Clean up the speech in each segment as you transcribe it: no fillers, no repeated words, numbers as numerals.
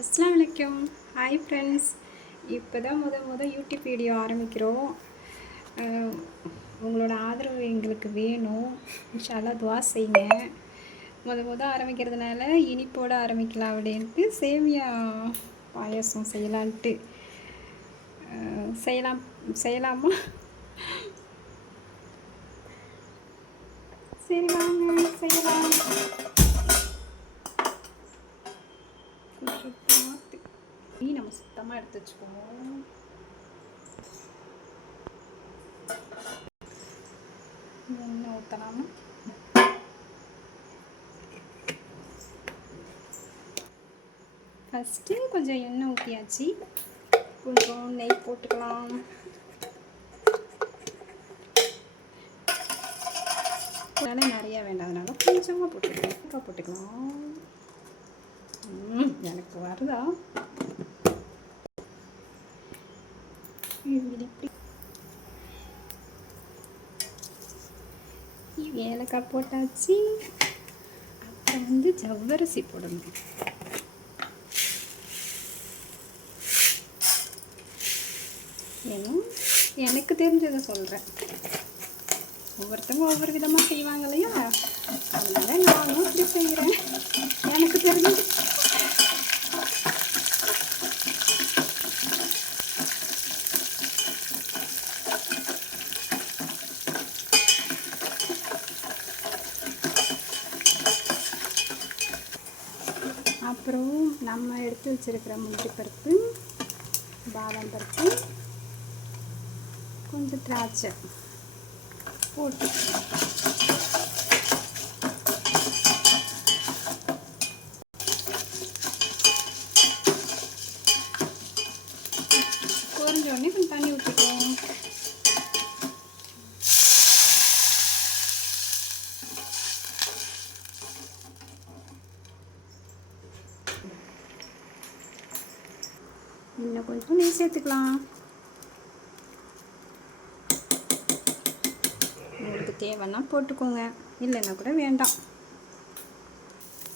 அஸ்ஸலாமு அலைக்கும். Hi friends. இப்போ தான் யூடியூப் வீடியோ ஆரம்பிக்கிறோம். உங்களோட ஆதரவு எங்களுக்கு வேணும். இன்ஷா அல்லாஹ் துஆ செய்யுங்க. ஆரம்பிக்கிறதுனால இனிப்போடு ஆரம்பிக்கலாம் அப்படின்ட்டு சேமியா பாயாசம் செய்யலான்ட்டு. செய்யலாமா? சரி வாங்க செய்யலாம். நம்ம சுத்தமாக எடுத்து வச்சுக்குவோம். எண்ணெய் ஊற்றலாமா? ஃபஸ்ட்டு கொஞ்சம் எண்ணெய் ஊற்றியாச்சு. கொஞ்சம் நெய் போட்டுக்கலாம். அதனால் நிறையா வேண்டாம், அதனால கொஞ்சமாக போட்டுக்கலாம். எனக்கு வருதா? ஏலக்காய் போட்டாச்சு. அப்புறம் ஜவ்வரிசி போடணும். ஏன்னா எனக்கு தெரிஞ்சதை சொல்கிறேன். ஒவ்வொருத்தவங்க ஒவ்வொரு விதமாக செய்வாங்க இல்லையா, அதனால நானும் இப்படி செய்கிறேன். எனக்கு தெரிஞ்சது. அப்புறம் நம்ம எடுத்து வச்சிருக்கிற முந்திரி பருப்பு, பாதாம் பருப்பு, கொஞ்சம் திராட்சை போட்டு பொரிஞ்ச உடனே கொஞ்சம் தண்ணி ஊற்றிக்குவோம். இன்னும் கொஞ்சம் நெய் சேர்த்துக்கலாம். உங்களுக்கு தேவைன்னா போட்டுக்கோங்க, இல்லைன்னா கூட வேண்டாம்.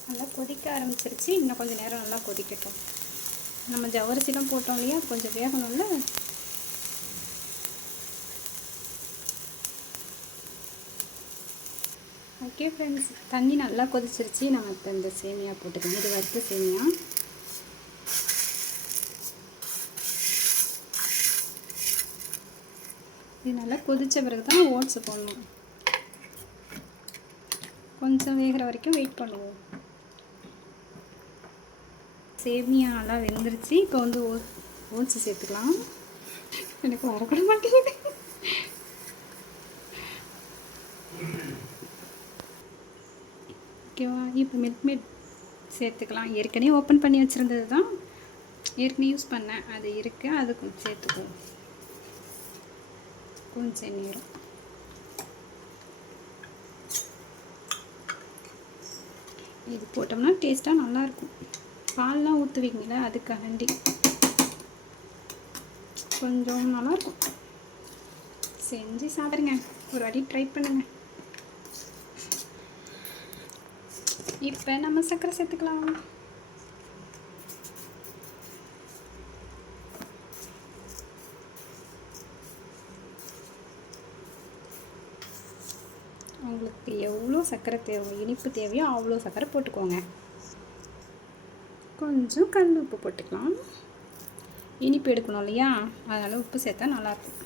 நல்லா கொதிக்க ஆரம்பிச்சிருச்சு. இன்னும் கொஞ்சம் நேரம் நல்லா கொதிக்கட்டும். நம்ம ஜவ்வரிசிலாம் போட்டோம் இல்லையா, கொஞ்சம் வேகணும்ல. ஓகே ஃப்ரெண்ட்ஸ், தண்ணி நல்லா கொதிச்சிருச்சு. நம்ம இப்போ இந்த சேமியா போட்டுக்கலாம். இது வறுத்த சேமியா. இது நல்லா கொதித்த பிறகு தான் ஓட்ஸ் போடணும். கொஞ்சம் வேகிற வரைக்கும் வெயிட் பண்ணுவோம். சேமியா நல்லா வெந்துருச்சு. இப்போ ஓட்ஸ் சேர்த்துக்கலாம். எனக்கு வரக்கூட மாட்டேங்குது. ஓகேவா? இப்போ மில்க் மேட் சேர்த்துக்கலாம். ஏற்கனவே ஓப்பன் பண்ணி வச்சுருந்தது தான், ஏற்கனவே யூஸ் பண்ணேன், அது இருக்குது. அது கொஞ்சம் சேர்த்துக்குவோம். கொஞ்சம் நேரம் இது போட்டோம்னா டேஸ்ட்டாக நல்லாயிருக்கும். பால்லாம் ஊற்றுவீங்களே, அதுக்காண்டி கொஞ்சம் நல்லாயிருக்கும். செஞ்சு சாப்பிடுங்க, ஒரு வாட்டி ட்ரை பண்ணுங்கள். இப்போ நம்ம சர்க்கரை சேர்த்துக்கலாம். உங்களுக்கு எவ்வளோ சர்க்கரை தேவை, இனிப்பு தேவையோ அவ்வளோ சர்க்கரை போட்டுக்கோங்க. கொஞ்சம் கல் உப்பு போட்டுக்கலாம். இனிப்பு எடுக்கணும் இல்லையா, அதனால் உப்பு சேர்த்தா நல்லாயிருக்கும்.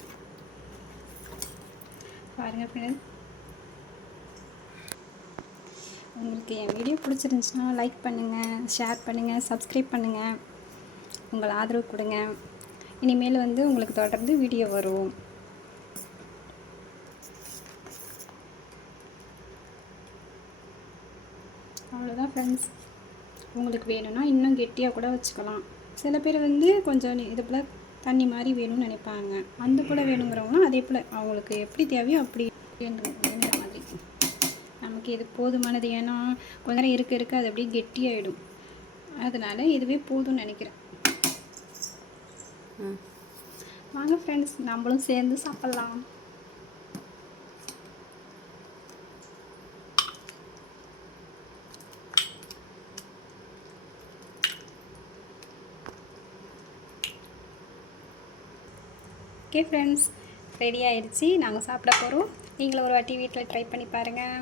பாருங்கள் ஃப்ரெண்ட்ஸ், உங்களுக்கு என் வீடியோ பிடிச்சிருந்துச்சுன்னா லைக் பண்ணுங்கள், ஷேர் பண்ணுங்கள், சப்ஸ்கிரைப் பண்ணுங்கள். உங்கள் ஆதரவு கொடுங்க. இனிமேல் உங்களுக்கு தொடர்ந்து வீடியோ வரும். அவ்வளோதான் ஃப்ரெண்ட்ஸ். உங்களுக்கு வேணும்னா இன்னும் கெட்டியாக கூட வச்சுக்கலாம். சில பேர் கொஞ்சம் இது போல் தண்ணி மாதிரி வேணும்னு நினைப்பாங்க. அந்த போல் வேணுங்கிறவங்களும் அதே போல் அவங்களுக்கு எப்படி தேவையோ அப்படி வேணுங்கிற மாதிரி. நமக்கு இது போதுமானது. ஏன்னா கொஞ்ச நேரம் இருக்க அது அப்படியே கெட்டியாகிடும். அதனால் இதுவே போதும்னு நினைக்கிறேன். வாங்க ஃப்ரெண்ட்ஸ், நம்மளும் சேர்ந்து சாப்பிட்லாம். ஓகே ஃப்ரெண்ட்ஸ், ரெடி ஆயிடுச்சு. நாங்கள் சாப்பிட போகிறோம். நீங்களும் ஒரு வாட்டி வீட்டில் ட்ரை பண்ணி பாருங்கள்.